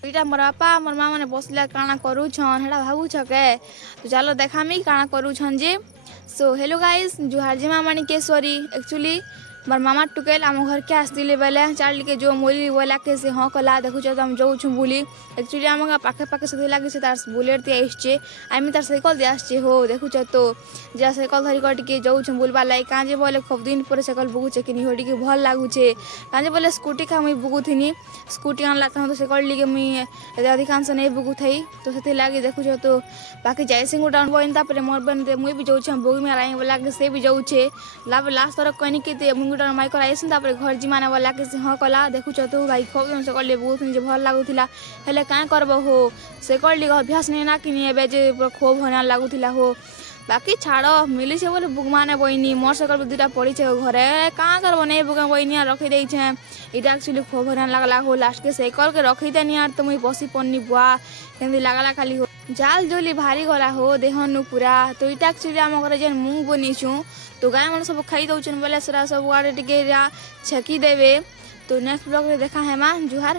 ଏଇଟା ମୋର ବାପା ମୋର ମା ମାନେ ବସିଲେ କାଣା କରୁଛନ୍ ହେଟା ଭାବୁଛ କେ ତ ଚାଲ ଦେଖାମି କାଣା କରୁଛନ୍ ଯେ ସୋ ହେଲୋ ଗାଇସ୍ जुहार जी माँ माणिकेश्वरी एक्चुअली मोर मामा टुकेल आम घर के आसते बेले चाल टे जो मोली बोला के से हाँ कला देखुच तो हम जाऊँ बुली एक्चुअली आम पाखे पाखे से लगे से तार बुलेट दी आसचे आम तार साइकल दी आसचे हो देखुच तो जा साइकल धरिक टे जाऊँ बुलबार लगे काजे बोले खूब दिन पर साइकल बुगुचे कि हो टे भल लगुचे काजे बोले स्कूटी का मुई बुगुथिनी स्कूटी आनला तो साइकल टे मुई अधिकांश नहीं बुगु थी तो से लगे देखुच तो बाकी जयसिंह गोटा बन तापर मोर बन मुई भी जाऊँ बोगी में राई बोला के से भी जाऊे लास्ट थर कहनी कि मुई गोटा माइक आईस तापर घर जी मैंने बोला कि हाँ कला देखुच तो भाई खूब साइकल बहुत भल लगुला हेल्ले क्या करब हो साइकल अभ्यास नहीं ना कि खूब भना लगुला हो बाकी छाड़ मिली से बोले बुक माने बहनी मोर साइकल दुटा पड़ी घरे क्या करब नहीं बुक बहनी रखी देछे इटा एक्चुअली खूब भना लगला हो लास्ट के साइकल के रखी देनी यार तो मुई बसी पड़नी बुआ केमती लगला खाली हो जाल जोली भारी गला हो देहनु पूरा तो इटा एक्चुअली आम घर जेन मुंग बनीचु तो गाय मन सब खाई दौन बोले सब आड़े टे छेकी देवे तो नेक्स्ट ब्लॉग रे देखा है माँ जुहार।